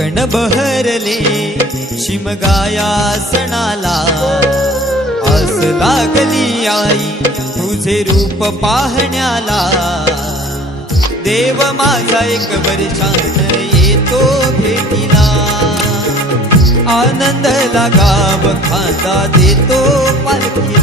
कोकण बहरले शिमगाया सणाला आस लागली आई तुझे रूप पाहण्याला देव माझा एक वर्षान येतो भेटीला आनंद लागाव खांदा देतो पालखीला